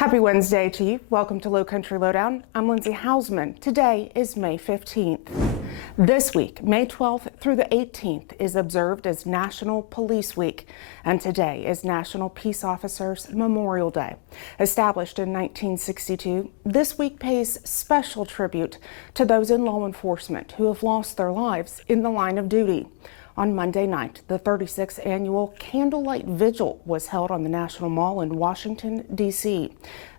Happy Wednesday to you. Welcome to Lowcountry Lowdown. I'm Lindsay Hausman. Today is May 15th. This week, May 12th through the 18th, is observed as National Police Week, and today is National Peace Officers Memorial Day. Established in 1962, this week pays special tribute to those in law enforcement who have lost their lives in the line of duty. On Monday night, the 36th annual Candlelight Vigil was held on the National Mall in Washington, D.C.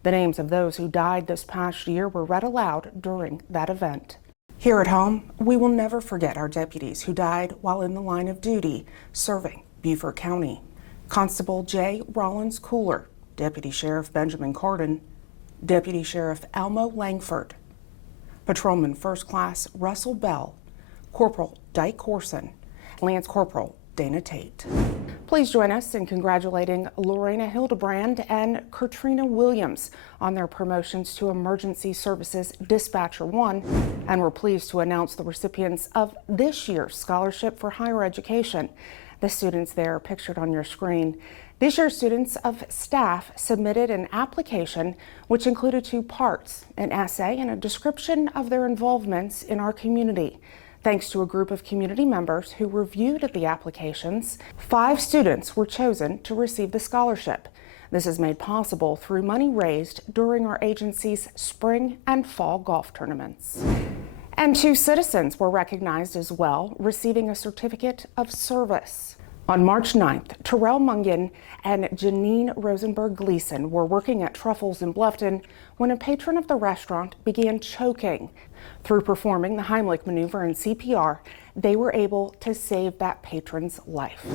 The names of those who died this past year were read aloud during that event. Here at home, we will never forget our deputies who died while in the line of duty serving Beaufort County. Constable J. Rollins Cooler, Deputy Sheriff Benjamin Cardin, Deputy Sheriff Elmo Langford, Patrolman First Class Russell Bell, Corporal Dyke Corson, Lance Corporal Dana Tate. Please join us in congratulating Lorena Hildebrand and Katrina Williams on their promotions to Emergency Services Dispatcher 1, and we're pleased to announce the recipients of this year's Scholarship for Higher Education. The students there are pictured on your screen. This year's students of staff submitted an application which included two parts, an essay and a description of their involvements in our community. Thanks to a group of community members who reviewed the applications, 5 students were chosen to receive the scholarship. This is made possible through money raised during our agency's spring and fall golf tournaments. And 2 citizens were recognized as well, receiving a certificate of service. On March 9th, Terrell Mungan and Janine Rosenberg Gleason were working at Truffles in Bluffton when a patron of the restaurant began choking. Through performing the Heimlich maneuver and CPR, they were able to save that patron's life.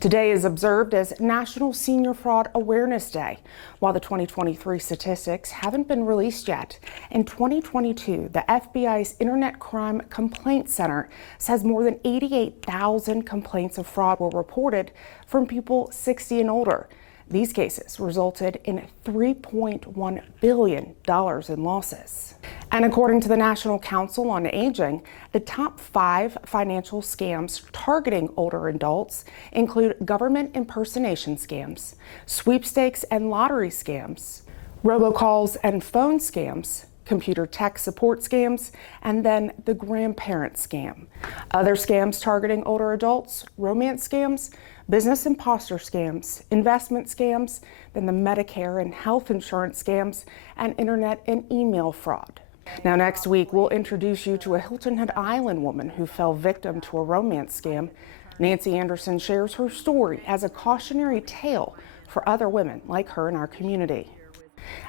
Today is observed as National Senior Fraud Awareness Day. While the 2023 statistics haven't been released yet, in 2022, the FBI's Internet Crime Complaint Center says more than 88,000 complaints of fraud were reported from people 60 and older. These cases resulted in $3.1 billion in losses. And according to the National Council on Aging, the top 5 financial scams targeting older adults include government impersonation scams, sweepstakes and lottery scams, robocalls and phone scams, computer tech support scams, and then the grandparent scam. Other scams targeting older adults: romance scams, business imposter scams, investment scams, then the Medicare and health insurance scams, and internet and email fraud. Now, next week, we'll introduce you to a Hilton Head Island woman who fell victim to a romance scam. Nancy Anderson shares her story as a cautionary tale for other women like her in our community.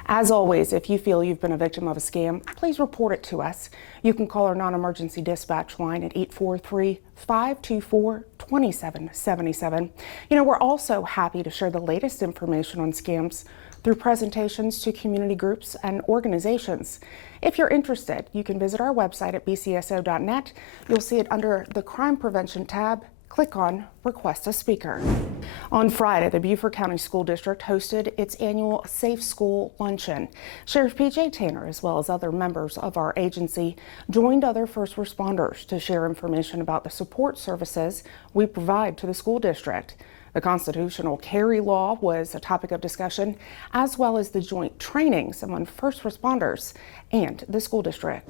As always, if you feel you've been a victim of a scam, please report it to us. You can call our non-emergency dispatch line at 843-524-2777. We're also happy to share the latest information on scams through presentations to community groups and organizations. If you're interested, you can visit our website at bcso.net. You'll see it under the Crime Prevention tab. Click on Request a Speaker. On Friday, the Beaufort County School District hosted its annual Safe School Luncheon. Sheriff P.J. Tanner, as well as other members of our agency, joined other first responders to share information about the support services we provide to the school district. The constitutional carry law was a topic of discussion, as well as the joint trainings among first responders and the school district.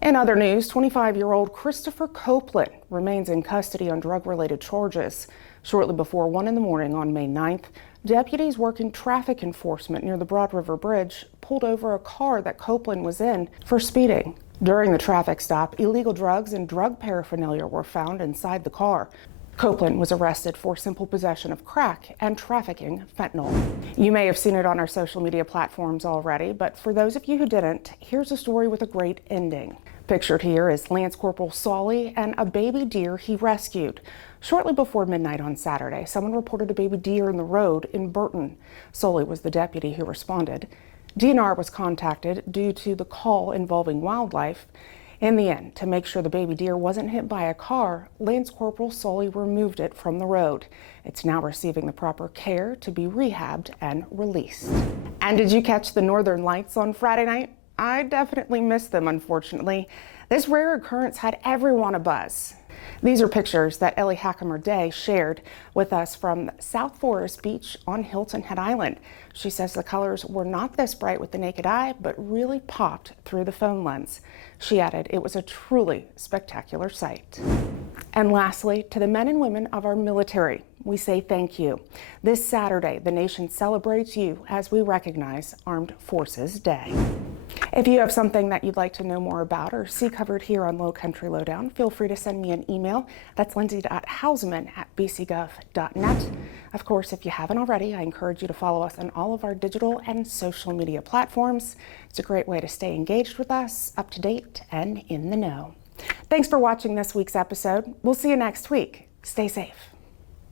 In other news, 25-year-old Christopher Copeland remains in custody on drug-related charges. Shortly before 1 in the morning on May 9th, deputies working traffic enforcement near the Broad River Bridge pulled over a car that Copeland was in for speeding. During the traffic stop, illegal drugs and drug paraphernalia were found inside the car. Copeland was arrested for simple possession of crack and trafficking fentanyl. You may have seen it on our social media platforms already, but for those of you who didn't, here's a story with a great ending. Pictured here is Lance Corporal Solly and a baby deer he rescued. Shortly before midnight on Saturday, someone reported a baby deer in the road in Burton. Solly was the deputy who responded. DNR was contacted due to the call involving wildlife. In the end, to make sure the baby deer wasn't hit by a car, Lance Corporal Solly removed it from the road. It's now receiving the proper care to be rehabbed and released. And did you catch the Northern Lights on Friday night? I definitely missed them, unfortunately. This rare occurrence had everyone abuzz. These are pictures that Ellie Hackamer Day shared with us from South Forest Beach on Hilton Head Island. She says the colors were not this bright with the naked eye, but really popped through the phone lens. She added, it was a truly spectacular sight. And lastly, to the men and women of our military, we say thank you. This Saturday, the nation celebrates you as we recognize Armed Forces Day. If you have something that you'd like to know more about or see covered here on Lowcountry Lowdown, feel free to send me an email. That's lindsay.hausman@bcgov.net. Of course, if you haven't already, I encourage you to follow us on all of our digital and social media platforms. It's a great way to stay engaged with us, up to date, and in the know. Thanks for watching this week's episode. We'll see you next week. Stay safe.